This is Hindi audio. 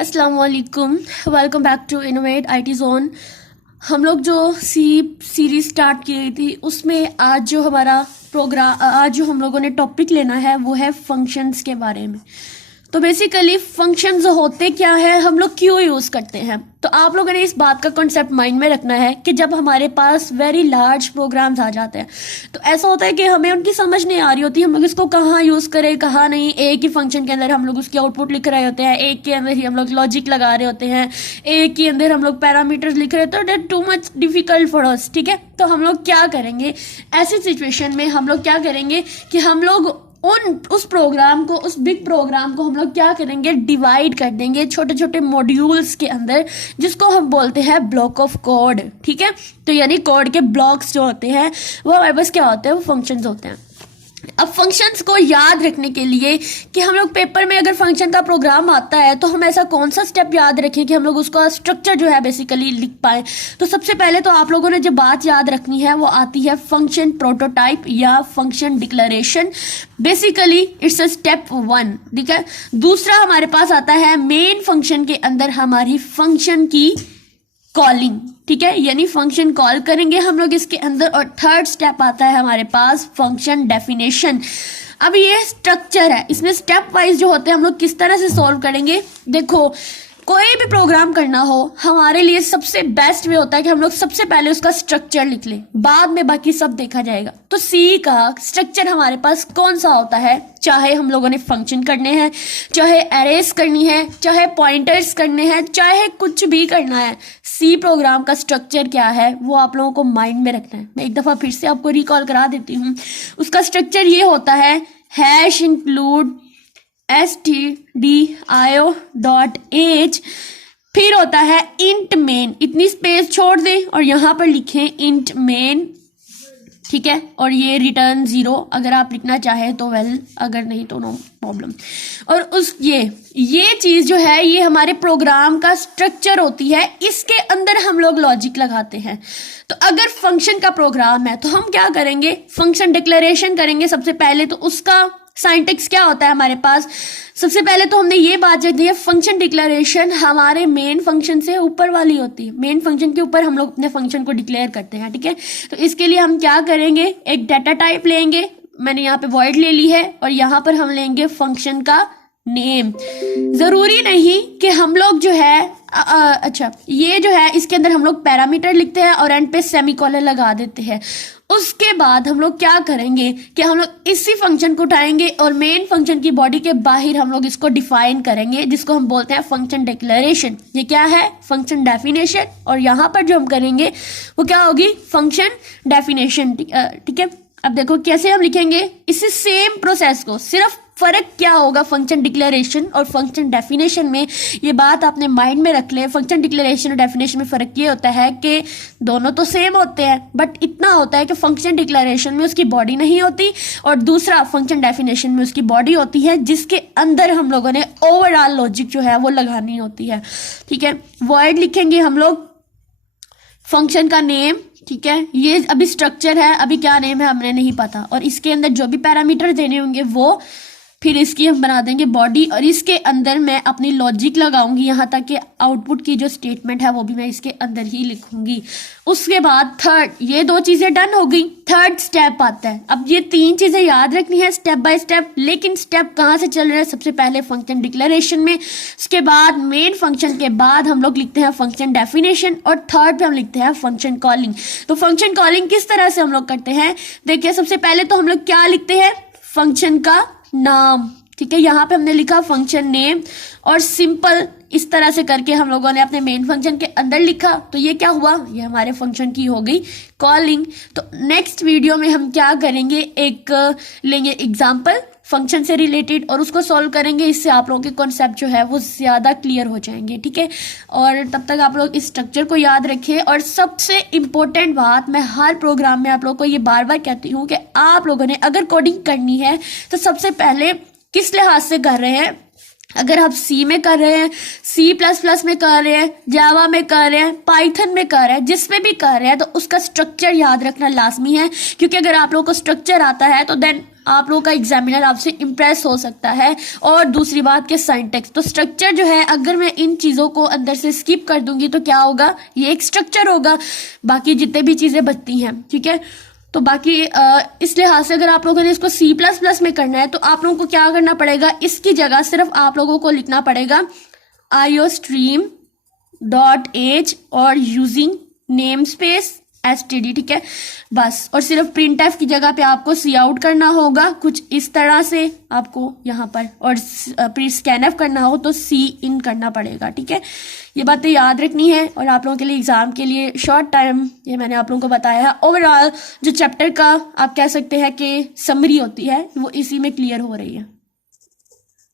अस्सलाम वालेकुम, welcome back to innovate IT zone. हम लोग जो सीरीज स्टार्ट की गई थी उसमें आज जो हमारा प्रोग्राम, आज जो हम लोगों ने टॉपिक लेना है वो है फंक्शंस के बारे में। तो बेसिकली फंक्शंस होते क्या है, हम लोग क्यों यूज करते हैं। तो आप लोगों ने इस बात का कॉन्सेप्ट माइंड में रखना है कि जब हमारे पास वेरी लार्ज प्रोग्राम्स आ जाते हैं तो ऐसा होता है कि हमें उनकी समझ नहीं आ रही होती, हम लोग इसको कहाँ यूज करें कहाँ नहीं। एक ही फंक्शन के अंदर हम लोग उसकी आउटपुट लिख रहे होते हैं, एक के अंदर ही हम लोग लॉजिक लगा रहे होते हैं, एक के अंदर हम लोग पैरामीटर्स लिख रहे होते हैं। That too much difficult for us, ठीक है। तो हम लोग क्या करेंगे ऐसी सिचुएशन में, हम लोग क्या करेंगे कि हम लोग उस प्रोग्राम को, उस बिग प्रोग्राम को हम लोग क्या करेंगे, डिवाइड कर देंगे छोटे छोटे मॉड्यूल्स के अंदर, जिसको हम बोलते हैं ब्लॉक ऑफ कोड, ठीक है। तो यानी कोड के ब्लॉक्स जो होते हैं वो हमारे पास क्या होते हैं, वो फंक्शंस होते हैं। अब फंक्शंस को याद रखने के लिए कि हम लोग पेपर में अगर फंक्शन का प्रोग्राम आता है तो हम ऐसा कौन सा स्टेप याद रखें कि हम लोग उसका स्ट्रक्चर जो है बेसिकली लिख पाए। तो सबसे पहले तो आप लोगों ने जो बात याद रखनी है वो आती है फंक्शन प्रोटोटाइप या function declaration. Basically it's a step 1, ठीक है। दूसरा हमारे पास आता है मेन फंक्शन के अंदर हमारी फंक्शन की कॉलिंग, ठीक है, यानी फंक्शन कॉल करेंगे हम लोग इसके अंदर। और थर्ड स्टेप आता है हमारे पास फंक्शन डेफिनेशन। अब ये स्ट्रक्चर है, इसमें स्टेप वाइज जो होते हैं हम लोग किस तरह से सॉल्व करेंगे। देखो, कोई भी प्रोग्राम करना हो हमारे लिए सबसे बेस्ट वे होता है कि हम लोग सबसे पहले उसका स्ट्रक्चर लिख लें, बाद में बाकी सब देखा जाएगा। तो सी का स्ट्रक्चर हमारे पास कौन सा होता है, चाहे हम लोगों ने फंक्शन करने हैं, चाहे एरेस करनी है, चाहे पॉइंटर्स करने हैं, चाहे कुछ भी करना है, सी प्रोग्राम का स्ट्रक्चर क्या है वो आप लोगों को माइंड में रखना है। मैं एक दफा फिर से आपको रिकॉल करा देती हूँ। उसका स्ट्रक्चर ये होता है हैश इंक्लूड stdio.h, फिर होता है इंट मेन, इतनी स्पेस छोड़ दें और यहां पर लिखें इंट मेन, ठीक है। और ये रिटर्न 0 अगर आप लिखना चाहें तो वेल, अगर नहीं तो नो प्रॉब्लम। और उस ये चीज जो है ये हमारे प्रोग्राम का स्ट्रक्चर होती है, इसके अंदर हम लोग लॉजिक लगाते हैं। तो अगर फंक्शन का प्रोग्राम है तो हम क्या करेंगे, फंक्शन डिक्लेरेशन करेंगे सबसे पहले। तो उसका साइंटेक्स क्या होता है हमारे पास, सबसे पहले तो हमने ये बात जानी है, फंक्शन डिक्लेरेशन हमारे मेन फंक्शन से ऊपर वाली होती है। मेन फंक्शन के ऊपर हम लोग अपने फंक्शन को डिक्लेयर करते हैं, ठीक है। तो इसके लिए हम क्या करेंगे, एक डाटा टाइप लेंगे, मैंने यहाँ पे वॉइड ले ली है, और यहाँ पर हम लेंगे फंक्शन का नेम। जरूरी नहीं कि हम लोग जो है अच्छा, ये जो है इसके अंदर हम लोग पैरामीटर लिखते हैं और एंड पे सेमीकोलन लगा देते हैं। उसके बाद हम लोग क्या करेंगे कि हम लोग इसी फंक्शन को उठाएंगे और मेन फंक्शन की बॉडी के बाहर हम लोग इसको डिफाइन करेंगे, जिसको हम बोलते हैं फंक्शन डिक्लेरेशन। ये क्या है, फंक्शन डेफिनेशन। और यहाँ पर जो हम करेंगे वो क्या होगी, फंक्शन डेफिनेशन, ठीक है। अब देखो कैसे हम लिखेंगे इसी सेम प्रोसेस को, सिर्फ फर्क क्या होगा फंक्शन डिक्लेरेशन और फंक्शन डेफिनेशन में, ये बात आपने माइंड में रख ले। फंक्शन डिक्लेरेशन और डेफिनेशन में फर्क ये होता है कि दोनों तो सेम होते हैं, बट इतना होता है कि फंक्शन डिक्लेरेशन में उसकी बॉडी नहीं होती और दूसरा फंक्शन डेफिनेशन में उसकी बॉडी होती है, जिसके अंदर हम लोगों ने ओवरऑल लॉजिक जो है वो लगानी होती है, ठीक है। वॉइड लिखेंगे हम लोग फंक्शन का नेम, ठीक है। ये अभी स्ट्रक्चर है, अभी क्या नेम है हमें नहीं पता, और इसके अंदर जो भी पैरामीटर देने होंगे वो फिर इसकी हम बना देंगे बॉडी, और इसके अंदर मैं अपनी लॉजिक लगाऊंगी, यहाँ तक कि आउटपुट की जो स्टेटमेंट है वो भी मैं इसके अंदर ही लिखूंगी। उसके बाद थर्ड, ये 2 चीजें डन हो गई, थर्ड स्टेप आता है। अब ये 3 चीजें याद रखनी है स्टेप बाय स्टेप, लेकिन स्टेप कहाँ से चल रहे हैं, सबसे पहले फंक्शन डिक्लेरेशन में, उसके बाद मेन फंक्शन के बाद हम लोग लिखते हैं फंक्शन डेफिनेशन, और थर्ड पे हम लिखते हैं फंक्शन कॉलिंग। तो फंक्शन कॉलिंग किस तरह से हम लोग करते हैं, देखिए सबसे पहले तो हम लोग क्या लिखते हैं, फंक्शन का नाम, ठीक है। यहाँ पे हमने लिखा फंक्शन नेम, और सिंपल इस तरह से करके हम लोगों ने अपने मेन फंक्शन के अंदर लिखा। तो ये क्या हुआ, ये हमारे फंक्शन की हो गई कॉलिंग। तो नेक्स्ट वीडियो में हम क्या करेंगे, एक लेंगे एग्जाम्पल फंक्शन से रिलेटेड और उसको सॉल्व करेंगे। इससे आप लोगों के कॉन्सेप्ट जो है वो ज्यादा क्लियर हो जाएंगे, ठीक है। और तब तक आप लोग इस स्ट्रक्चर को याद रखें। और सबसे इंपॉर्टेंट बात, मैं हर प्रोग्राम में आप लोगों को ये बार बार कहती हूँ कि आप लोगों ने अगर कोडिंग करनी है तो सबसे पहले किस लिहाज से कर रहे हैं, अगर आप सी में कर रहे हैं, C++ में कर रहे हैं, जावा में कर रहे हैं, पाइथन में कर रहे हैं, जिसमें भी कर रहे हैं, तो उसका स्ट्रक्चर याद रखना लाजमी है। क्योंकि अगर आप लोगों को स्ट्रक्चर आता है तो देन आप लोगों का एग्जामिनर आपसे इम्प्रेस हो सकता है। और दूसरी बात के सिंटैक्स, तो स्ट्रक्चर जो है अगर मैं इन चीज़ों को अंदर से स्किप कर दूंगी तो क्या होगा, ये एक स्ट्रक्चर होगा, बाकी जितने भी चीज़ें बचती हैं, ठीक है। तो बाकी इस लिहाज से अगर आप लोगों ने इसको C++ में करना है तो आप लोगों को क्या करना पड़ेगा, इसकी जगह सिर्फ आप लोगों को लिखना पड़ेगा iostream.h और यूजिंग नेम स्पेस std, ठीक है बस। और सिर्फ printf की जगह पे आपको सी आउट करना होगा कुछ इस तरह से आपको यहाँ पर, और scanf करना हो तो सी इन करना पड़ेगा, ठीक है। ये बातें याद रखनी है और आप लोगों के लिए एग्जाम के लिए शॉर्ट टाइम ये मैंने आप लोगों को बताया है। ओवरऑल जो चैप्टर का आप कह सकते हैं कि समरी होती है वो इसी में क्लियर हो रही है।